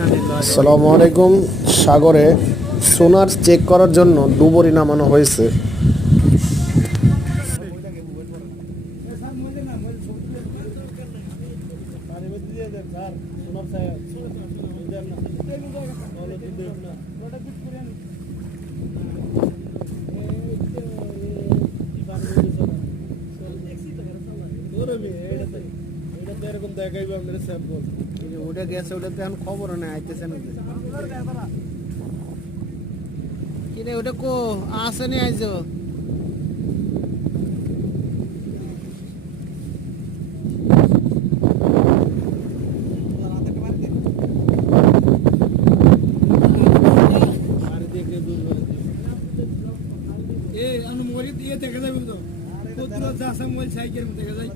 আসসালামু আলাইকুম। সাগরে সোনার চেক করার জন্য ডুবুরি নামানো হয়েছে। ওটা গেছে, ওটা তো এখন খবর নেই, আইতেছে না কিরে, ওটা কো আসেনি আইজো। দেখা যাবে তো মোবাইল সাইকেল দেখা যায়।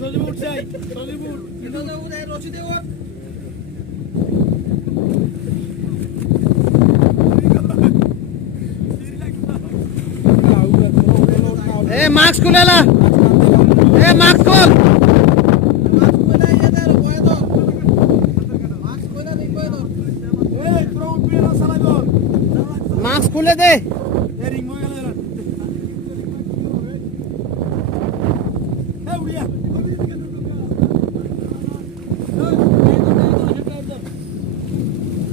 সজিবুর চাই, সজিবুর রশিদে ওঠ। এ মাস্ক খুলে লা, এ মাস্ক খুল, মাস্ক খুলে দে।